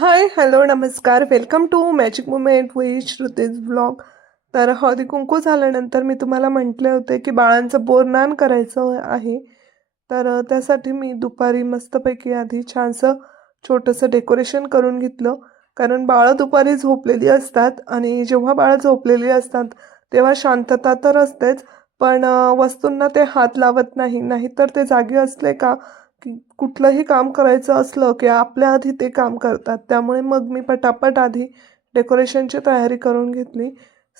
हाय hello नमस्कार. Welcome to magic moment with Shruti's blog तर हळदी कुंकू झाल्यानंतर मी तुम्हाला म्हटले होते की बाळांचं बोरनान करायचं आहे. तर त्यासाठी मी दुपारी मस्तपैकी आधी छानसं छोटंसं डेकोरेशन करून घेतलं. कारण बाळं दुपारी झोपलेली असतात आणि जेव्हा बाळं झोपलेली असतात तेव्हा शांतता तर असतेच. पण वस्तूंना ते हात लावत नाही. नाहीतर ते जागे असले का? की कुठलंही काम करायचं असलं की आपल्या आधी ते काम करतात. त्यामुळे मग मी पटापट आधी डेकोरेशनची तयारी करून घेतली.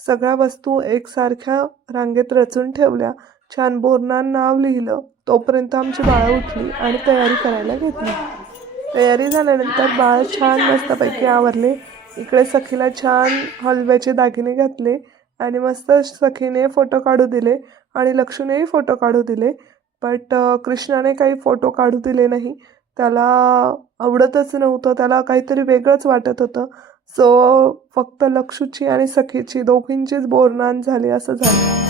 सगळ्या वस्तू एकसारख्या रांगेत रचून ठेवल्या. छान बोरणार नाव लिहिलं. तोपर्यंत आमची बाळं उठली आणि तयारी करायला घेतली. तयारी झाल्यानंतर बाळ छान मस्तपैकी आवरले. इकडे सखीला छान हलव्याचे दागिने घातले आणि मस्त सखीने फोटो काढू दिले आणि लक्ष्मीनेही फोटो काढू दिले. बट uh, कृष्णाने काही फोटो काढू दिले नाही. त्याला आवडतच नव्हतं. त्याला काहीतरी वेगळंच वाटत होतं. सो फक्त लक्षूची आणि सखीची दोघींचीच बोरणान झाली असं झालं.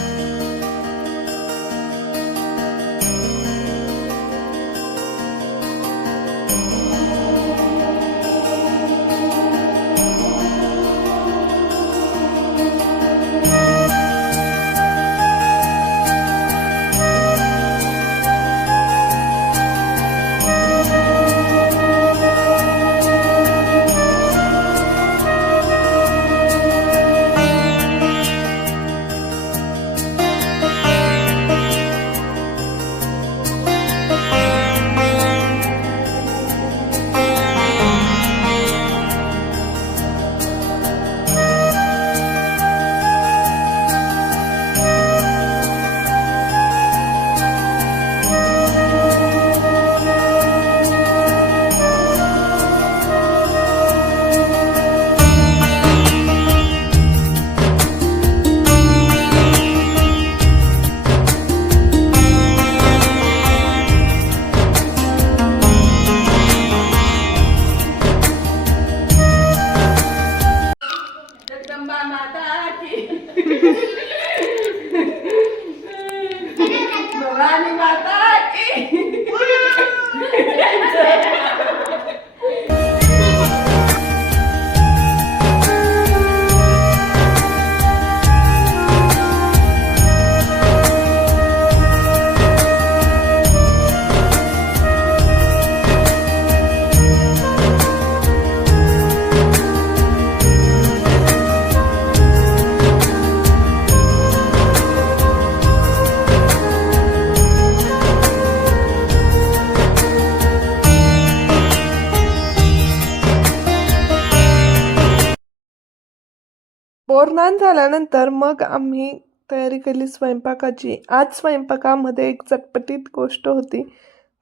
बोरनान झाल्यानंतर मग आम्ही तयारी केली स्वयंपाकाची. आज स्वयंपाकामध्ये एक चटपटीत गोष्ट होती.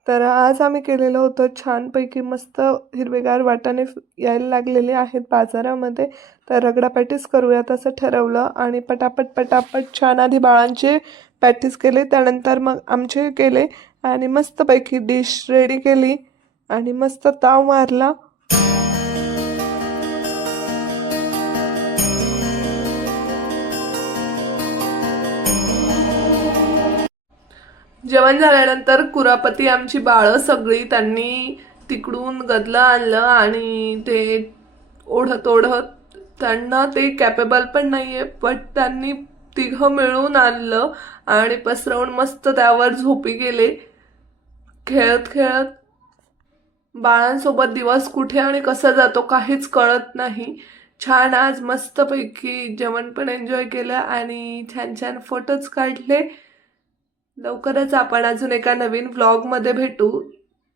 तर आज आम्ही केलेलं होतं छानपैकी मस्त हिरवेगार वाटाणे यायला लागलेले आहेत बाजारामध्ये. तर रगडा पॅटीस करूयात असं ठरवलं आणि पटापट पटापट छान आधी बाळांचे पॅटीस केले. त्यानंतर मग आमचे केले आणि मस्तपैकी डिश रेडी केली आणि मस्त ताव मारला. जेवण झाल्यानंतर कुरापती आमची बाळं सगळी त्यांनी तिकडून गदलं आणलं आणि ते ओढत ओढत त्यांना ते कॅपेबल पण नाही आहे बट त्यांनी तिघं मिळून आणलं आणि पसरवून मस्त त्यावर झोपी गेले. खेळत खेळत बाळांसोबत दिवस कुठे आणि कसा जातो काहीच कळत नाही. छान आज मस्तपैकी जेवण पण एन्जॉय केलं आणि छान छान फोटोज काढले. लवकरच आपण अजून एका नवीन व्लॉगमध्ये भेटू.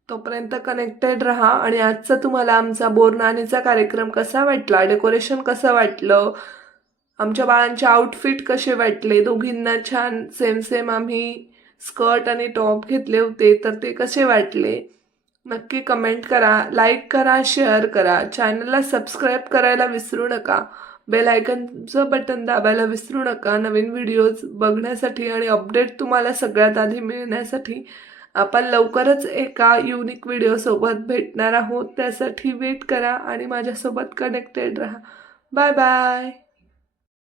तोपर्यंत कनेक्टेड राहा आणि आजचा तुम्हाला आमचा बोरनानीचा कार्यक्रम कसा वाटला डेकोरेशन कसं वाटलं आमच्या बाळांचे आउटफिट कसे वाटले दोघींना छान सेम सेम आम्ही स्कर्ट आणि टॉप घेतले होते तर ते कसे वाटले? नक्की कमेंट करा लाईक करा शेअर करा. चॅनलला सबस्क्राईब करायला विसरू नका. बेल आयकनचं बटन दाबायला विसरू नका. नवीन व्हिडिओज बघण्यासाठी आणि अपडेट तुम्हाला सगळ्यात आधी मिळण्यासाठी आपण लवकरच एका युनिक व्हिडिओसोबत भेटणार आहोत. त्यासाठी वेट करा आणि माझ्यासोबत कनेक्टेड राहा. Bye bye